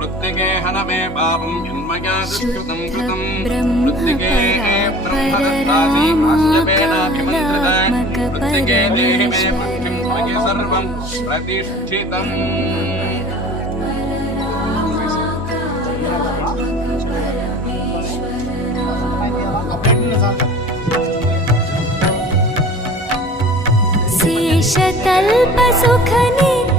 मृत्तिके हनमे पापं यन्मया दुष्कृतं कृतं मृत्तिके ब्रह्मदत्तासि आस्यपेनाभिमन्त्रिता मृत्तिके देहि मे पुष्टिं मयि सर्वं प्रतिष्ठितम् शेषतल्पसुखनि